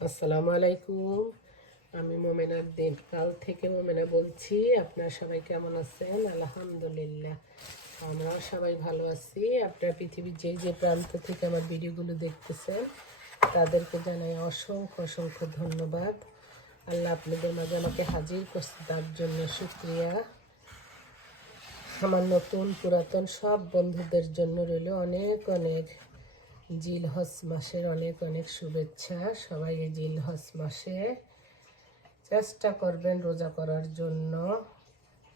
আসসালামু আলাইকুম। আমি মোমেনার দিন কাল থেকে মোমেনা বলছি, আপনারা সবাই কেমন আছেন? আলহামদুলিল্লাহ। আমরাও সবাই ভালো আছি। আপনারা পৃথিবীর যে যে প্রান্ত থেকে আমার ভিডিওগুলো দেখতেছেন, তাদেরকে জানাই অসংখ্য অসংখ্য ধন্যবাদ। আল্লাহ আপনাদের মাঝে আমাকে হাজির করছে, তার জন্য শুক্রিয়া। আমার নতুন পুরাতন সব বন্ধুদের জন্য রইল অনেক অনেক জিল হজ মাসের অনেক অনেক শুভেচ্ছা। সবাই এই জিল হজ মাসে চেষ্টা করবেন রোজা করার জন্য।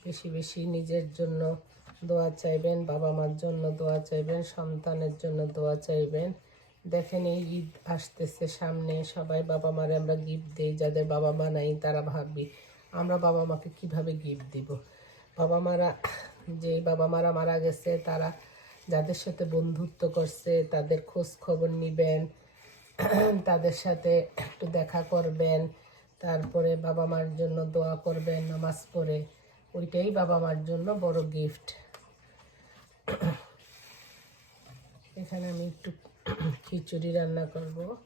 বেশি বেশি নিজের জন্য দোয়া চাইবেন বাবা মার জন্য দোয়া চাইবেন, সন্তানের জন্য দোয়া চাইবেন। দেখেন এই ঈদ আসতেছে সামনে, সবাই বাবা মারে আমরা গিফট দিই, যাদের বাবা মা নাই তারা ভাবি আমরা বাবা মাকে কীভাবে গিফট দিব? বাবা মারা যেই বাবা মারা মারা গেছে তারা যাদের সাথে বন্ধুত্ব করছে, তাদের খোঁজ খবর নিবেন, তাদের সাথে একটু দেখা করবেন, তারপরে বাবা মার জন্য দোয়া করবেন, নামাজ পড়ে। ওইটাই বাবা মার জন্য বড় গিফট এখানে আমি একটু খিচুড়ি রান্না করব।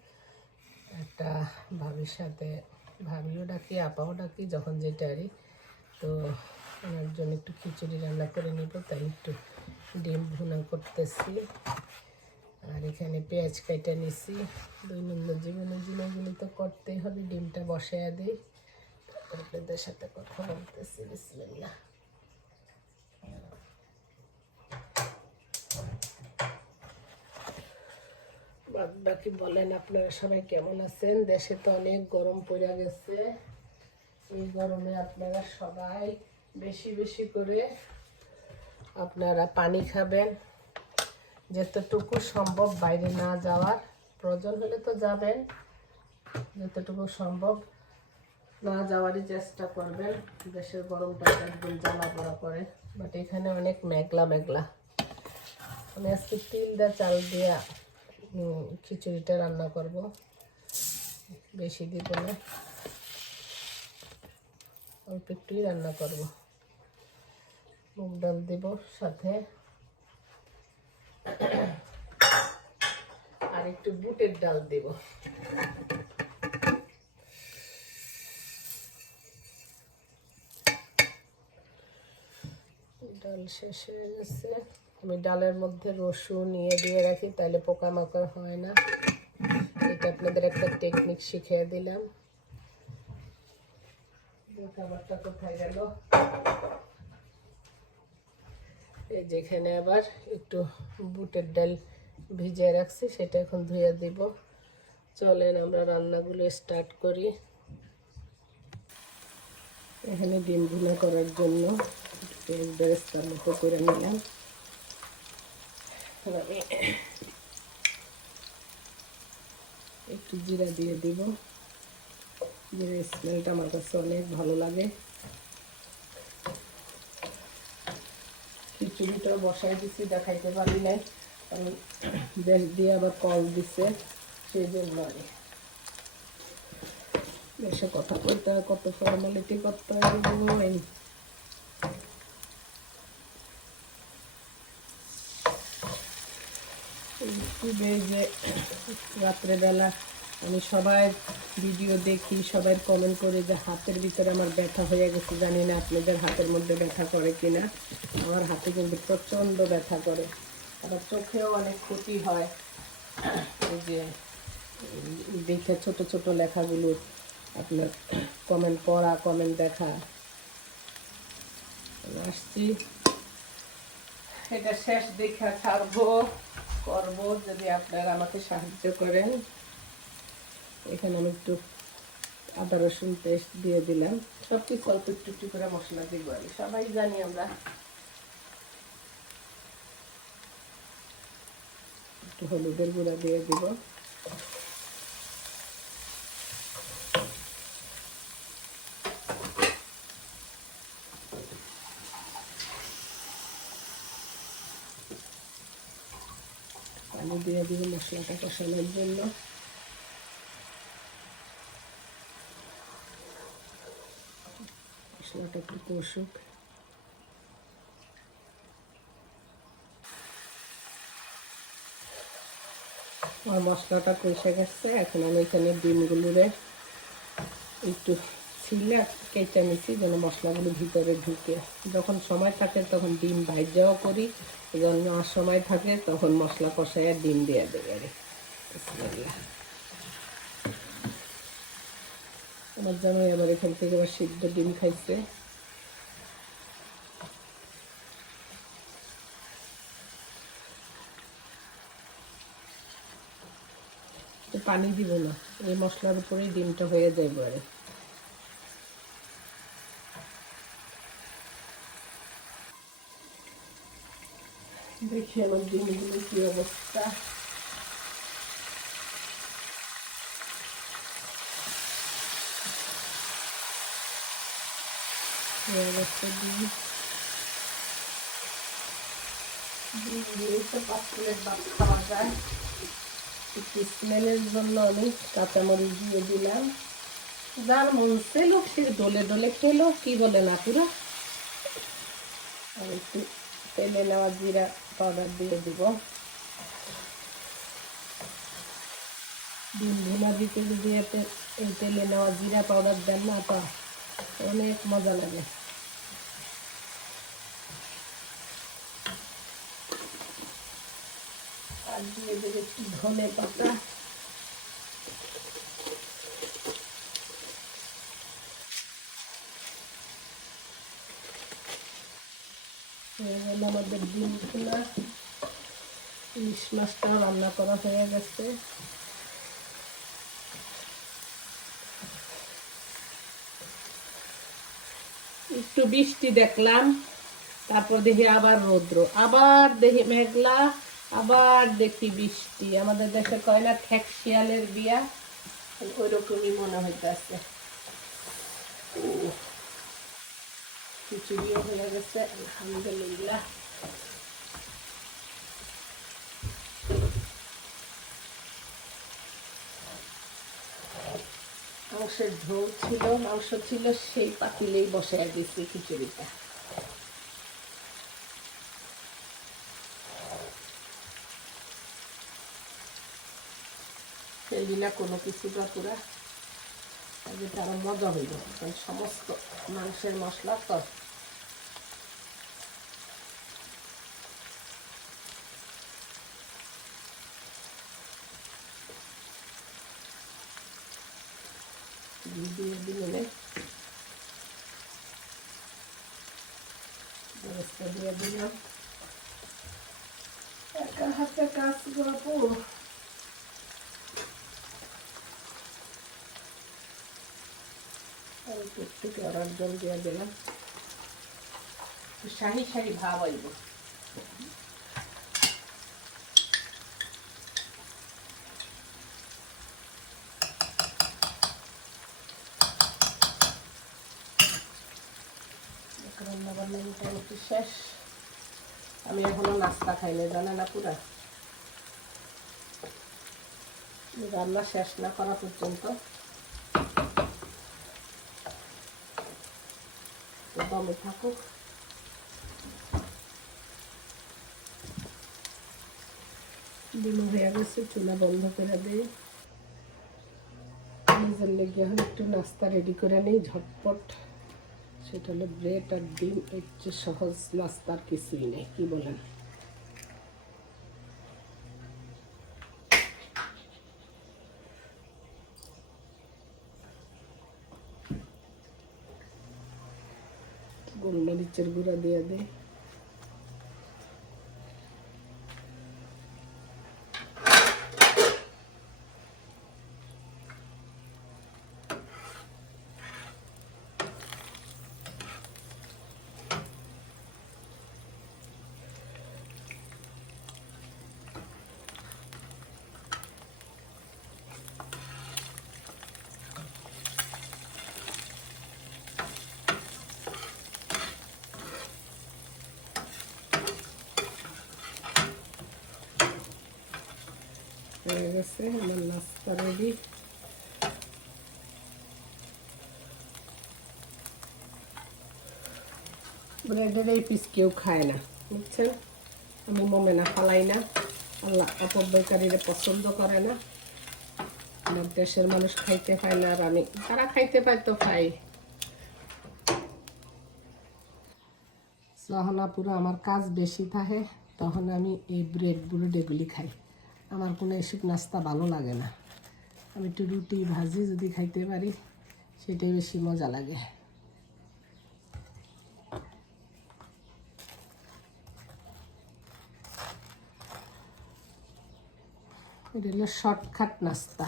একটা ভাবির সাথে, ভাবিও ডাকি, আপাও ডাকি, যখন যেটা যেটারই। তো ওনার জন্য একটু খিচুড়ি রান্না করে নিব, তাই একটু ডিম ভুনা করতেছি। আর এখানে পেঁয়াজ কেটে নিছি। দৈনন্দিন জীবনে জিনিসগুলো তো করতেই হবে, ডিমটা বসায় দিই। তারপরে আপনাদের সাথে কথা বলতেছি, বিসমিল্লাহ। বাদ বাকি বলেন আপনারা সবাই কেমন আছেন? দেশে তো অনেক গরম পড়ে গেছে। এই গরমে আপনারা সবাই বেশি বেশি করে আপনারা পানি খাবেন। যতটুকু সম্ভব বাইরে না যাওয়ার প্রয়োজন হলে তো যাবেন। যতটুকু সম্ভব না যাওয়ারই চেষ্টা করবেন। দেশের গরমটা একদম জ্বালা পড়া করে। বাট এখানে অনেক মেঘলা মেঘলা। আমি আজকে তিল দা চাল দিয়া খিচুড়িটা রান্না করব। বেশি দিব না। অল্প একটুই রান্না করব। মুগ ডাল দেব সাথে। আর একটু বুটের ডাল দেব। ডাল শেষ হয়ে গেছে। আমি ডালের মধ্যে রসুন নিয়ে দিয়ে রাখি তাহলে পোকামাকড় হয় না। এটা আপনাদের একটা টেকনিক শিখিয়ে দিলাম। খাবারটা কোথায় গেল? যেখানে আবার একটু বুটের ডাল ভিজিয়ে রাখছি, সেটা এখন ধুয়ে দিব। চলেন আমরা রান্নাগুলো স্টার্ট করি। এখানে ডিম ভুনা করার জন্য পেঁয়াজ বেরেস্তার মতো করে নিলাম। একটু জিরা দিয়ে দিব। জিরা স্মেলটা আমার কাছে অনেক ভালো লাগে। খিচুড়িটাও বসাই দিছি, দেখাইতে পারি নাই। কারণ বেশ দিয়ে আবার কল দিছে, সেই জন্য আমি বেশি কথা বলতে হয়, কত ফর্মালিটি করতে হয় ইউটিউবে যে রাত্রেবেলা আমি সবাই ভিডিও দেখি, সবাই কমেন্ট করে যে হাতের ভিতরে আমার ব্যথা হয়ে গেছে, জানি না আপনাদের হাতের মধ্যে ব্যথা করে কিনা। আমার হাতে কিন্তু প্রচণ্ড ব্যথা করে। আবার চোখেও অনেক ক্ষতি হয়। এই যে দেখে ছোট ছোট লেখাগুলো, আপনার কমেন্ট পড়া কমেন্ট দেখা। আসছি। এটা শেষ দেখা ছাড়বো, করব, যদি আপনারা আমাকে সাহায্য করেন। এখানে আমি একটু আদা রসুন পেস্ট দিয়ে দিলাম। সব কিছু অল্প একটু একটু করে মশলা দিব আমি সবাই জানি আমরা একটু হলুদের গুঁড়া দিয়ে দিব। পানি দিয়ে দিব মশলাটা কষানোর জন্য। মশলাটা একটু কষুক আমার মশলাটা কষে গেছে, এখন আমি এখানে ডিমগুলোরে একটু ছিলে কেটে নিচ্ছি যেন মশলাগুলো ভিতরে ঢুকে। যখন সময় থাকে তখন ডিম ভাজাও করি, যখন সময় থাকে তখন মশলা কষায় ডিম দিয়ে দেবে আরে বিসমিল্লাহ। আমার জামাই আবার এখান থেকে আবার সিদ্ধ ডিম খাইছে। পানি দিব না, এই মশলার উপরেই ডিমটা হয়ে যাবে আরে দেখি আমার ডিমগুলো কি অবস্থা। ডিম ডিম দিয়েই তো পাঁচ প্লেট ভাত খাওয়া যায় জন্য আমি দিয়ে দিলাম। যার সে ডলে ডলে খেলো, কি বলে না পুরো? আর তেলে নেওয়া জিরা পাউডার দিয়ে দিব। ডিম ভুনা দিতে যদি এতে এই তেলে নেওয়া জিরা পাউডার দেন না, তা অনেক মজা লাগে। ধনে পাতা। আমাদের ডিম খোলা ইলিশ মাছটাও রান্না করা হয়ে গেছে। একটু বৃষ্টি দেখলাম, তারপর দেখি আবার রৌদ্র, আবার দেখি মেঘলা, আবার দেখি বৃষ্টি। আমাদের দেশে কয় না ঠেক শিয়ালের বিয়া? ওইরকমই মনে হইতেছে। খিচুড়িও হয়ে গেছে, আলহামদুলিল্লাহ। মাংসের ঝোল ছিল, মাংস ছিল, সেই পাতিলেই বসে গেছে খিচুড়িটা। ফেলবি কোনো কিছু পুরা যেটা আরও মজা হইল সমস্ত মাংসের মশলা তো দিয়ে দিয়ে দিলে বেরেস্তা দিয়ে দিলাম একা হাতে কাজ করব অল্প একটু গরম জল দিয়ে দিলাম শাহি শাহি ভাব আইব রান্না বান্না মোটামুটি শেষ আমি এখনও নাস্তা জানে না পুরা রান্না শেষ না করা পর্যন্ত। দমে থাকুক। ডিম হয়ে গেছে, চুলা বন্ধ করে দিই। নিজের লেগে একটু নাস্তা রেডি করে নিই, ঝটপট। সেটা হলো ব্রেড আর ডিম, এর চেয়ে সহজ নাস্তার কিছুই নেই। কি বলেন? গোলমরিচের গুঁড়া দিয়ে দেয় হয়ে গেছে, আমার নাস্তা রেডি ব্রেডের এই পিস কেউ খায় না, বুঝছেন? আমি মোমেনা ফালাই না, আল্লাহ অপব্যয়কারীরা পছন্দ করে না। আমার দেশের মানুষ খাইতে পায় না আর আমি, তারা খাইতে পায় তো খাই। যখন পুরো আমার কাজ বেশি থাকে, তখন আমি এই ব্রেড ব্রেড এগুলি খাই। আমার কোনো এসব নাস্তা ভালো লাগে না। আমি একটু রুটি ভাজি যদি খাইতে পারি, সেটাই বেশি মজা লাগে। এটা হলো শর্টকাট নাস্তা,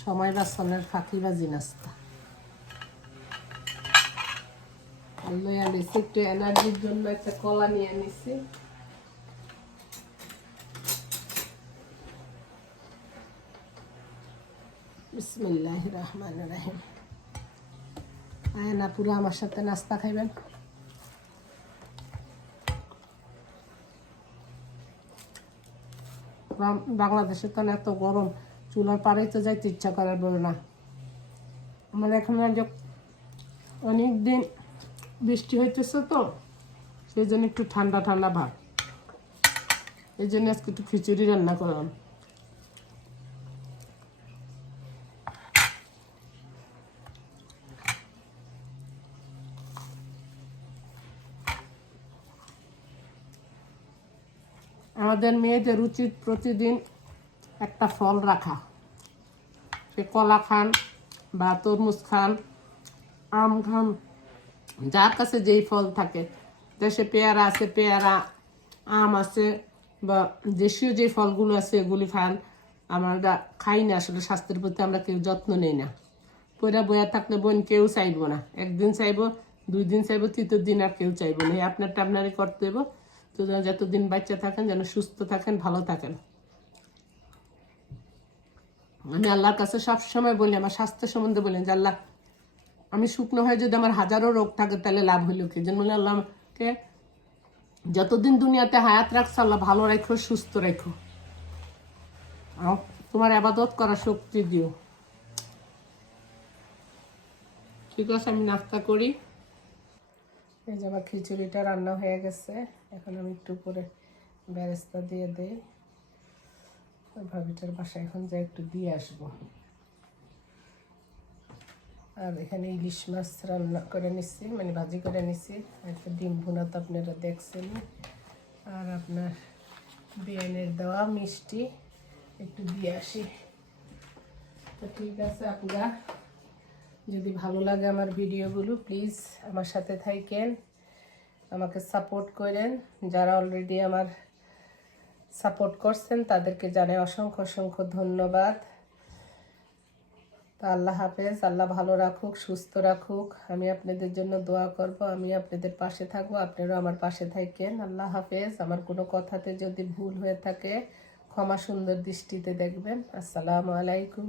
সময় বাঁচানোর ফাঁকিবাজি নাস্তা। লইয়া একটু এনার্জির জন্য একটা কলা নিয়ে নিছি। বিসমিল্লাহ রহমান রাহিম আয়না পুরো আমার সাথে নাস্তা খাইবেন? বাংলাদেশে তো এত গরম, চুলার পাড়েই তো যাইতে ইচ্ছা করে বলে না। আমার এখন অনেক দিন বৃষ্টি হইতেছে তো, সেই জন্য একটু ঠান্ডা ঠান্ডা ভাব। এই জন্য আজকে একটু খিচুড়ি রান্না করলাম। আমাদের মেয়েদের উচিত প্রতিদিন একটা ফল রাখা। সে কলা খান বা তরমুজ খান, আম খান, যার কাছে যেই ফল থাকে। দেশে পেয়ারা আছে, পেয়ারা, আম আছে বা দেশীয় যে ফলগুলো আছে এগুলি খান। আমরা খাই না, আসলে স্বাস্থ্যের প্রতি আমরা কেউ যত্ন নেই না। পয়রা বয়া থাকলে বোন কেউ চাইব না। একদিন চাইব, দুই দিন চাইব, তৃতীয় দিন আর কেউ চাইব না। আপনারটা আপনারই করতে তো যতদিন বাচ্চা থাকেন, যেন সুস্থ থাকেন, ভালো থাকেন। আমি আল্লাহর কাছে সবসময় বলি, আমার স্বাস্থ্য সম্বন্ধে বলি যে, আল্লাহ, আমি শুকনো হয়ে যদি আমার হাজারো রোগ থাকে, তাহলে লাভ হইল কি? যেন বলে আল্লাহ আমাকে যতদিন দুনিয়াতে হায়াত রাখছে, আল্লাহ ভালো রাখো সুস্থ রাখো তোমার আবাদত করার শক্তি দিও। ঠিক আছে, আমি নাস্তা করি। এই যে আমার খিচুড়িটা রান্না হয়ে গেছে। এখন আমি একটু করে বেরেস্তা দিয়ে দেই। ওই ভাবিটার বাসায় এখন যাই একটু দিয়ে আসব। আর এখানে ইলিশ মাছ রান্না করে নিচ্ছি মানে ভাজি করে নিচ্ছি একটা ডিম ভুনা তো আপনারা দেখছেন আর আপনার বিয়ানের দেওয়া মিষ্টি একটু দিয়ে আসি। তো ঠিক আছে আপনারা, যদি ভালো লাগে আমার ভিডিওগুলো প্লিজ আমার সাথে থাকেন। আমাকে সাপোর্ট করেন। যারা অলরেডি আমার সাপোর্ট করছেন, তাদেরকে জানাই অসংখ্য অসংখ্য ধন্যবাদ। তা আল্লাহ হাফেজ, আল্লাহ ভালো রাখুক, সুস্থ রাখুক। আমি আপনাদের জন্য দোয়া করব, আমি আপনাদের পাশে থাকব, আপনারাও আমার পাশে থাকেন। আল্লাহ হাফেজ, আমার কোনো কথাতে যদি ভুল হয়ে থাকে, ক্ষমা সুন্দর দৃষ্টিতে দেখবেন। আসসালামু আলাইকুম।